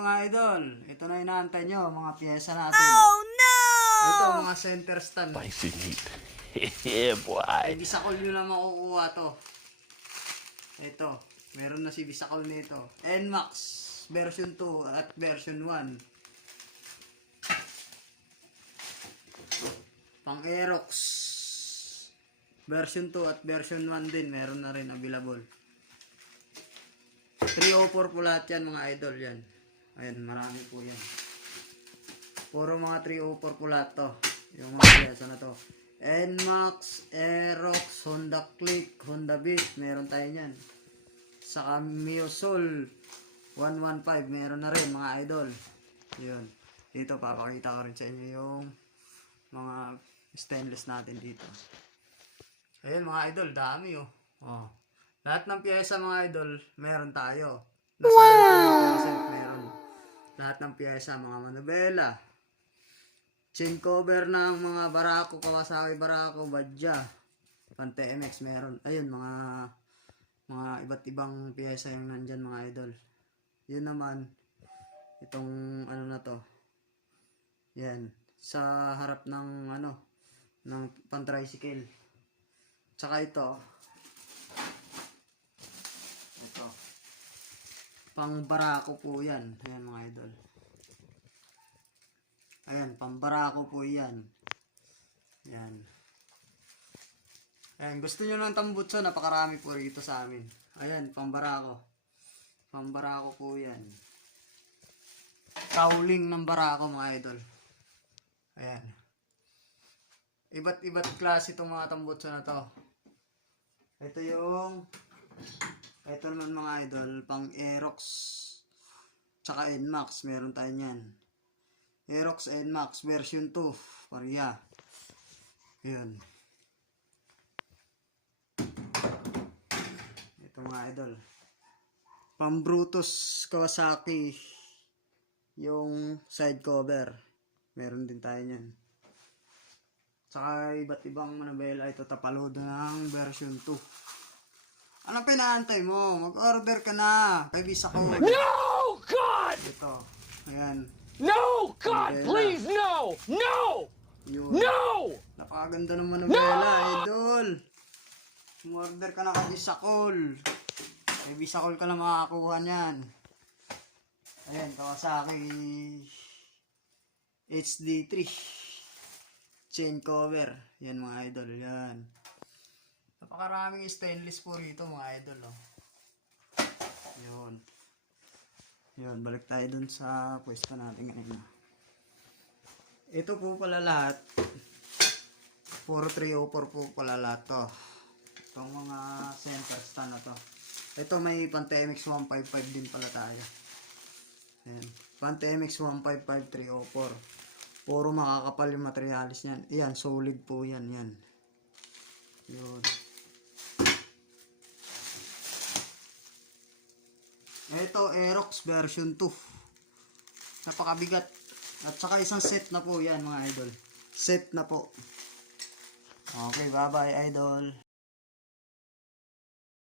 mga idol, ito na inaantay nyo, mga pyesa natin. Oh no! Ito mga center stand. Spicy meat. Yeah, boy. Ay, Bisacol nyo lang makukuha to. Ito, meron na si Bisacol nito. NMAX version 2 at version 1. Pang Aerox version 2 at version 1 din, meron na rin available. 304 po lahat yan mga idol yan. Ayan, marami po yan. Puro mga 304 po lahat to. Yung mga pyesa na to. NMAX, Aerox, Honda Click, Honda Beat, meron tayo yan. Saka Mio Soul 115, meron na rin mga idol. Yun. Dito papakita ko rin sa inyo yung mga stainless natin dito. Ayan mga idol, dami oh. Lahat ng pyesa mga idol, meron tayo. Nasa 90% meron. Lahat ng pyesa, mga manubela. Chain cover ng mga Barako, Kawasaki Barako, Badja. Pante MX meron. Ayun, mga iba't ibang pyesa yung nandyan mga idol. Yun naman, itong ano na to. Yan, sa harap ng ng pan-tricycle. Tsaka ito pang Barako po yan. Ayan mga idol. Ayan, pang Barako po yan. Ayan. Ayan, gusto nyo ng tambutso, napakarami po rito sa amin. Ayan, pang Barako. Pang Barako po yan. Cowling ng Barako mga idol. Ayan. Iba't klase itong mga tambutso na to. Ito naman mga idol, pang Aerox tsaka NMAX, meron tayo niyan. Aerox NMAX version 2, pareha. Yun. Ito mga idol. Pang Brutus Kawasaki, yung side cover. Meron din tayo niyan. Tsaka iba't ibang manabela, ito tapalodo ng version 2. Anong pinaantay mo? Mag-order ka na kay Bisacol. No, God! Ito. Ayan. No, God, Manabela. please, no! No! Yun. No! Napakaganda ng manabela, idol. Mag-order ka na kay Bisacol. Kay Bisacol ka na makakakuha niyan. Ayan, Kawasaki HD3. Chain cover. Yan mga idol, yan. Napakaraming stainless po rito mga idol, oh. Yun, balik tayo dun sa pwesto natin ngayon. Ito po pala lahat. Puro 304 po pala lahat to. Itong mga center stand na to. Ito may Pante-MX 155 din pala tayo. Ayan. Pante-MX 155 304. Puro makakapal yung materialis niyan. Ayan, solid po yan. Yan. Yun. Ito, Aerox version 2. Napakabigat. At saka isang set na po yan mga idol. Set na po. Okay, bye bye idol.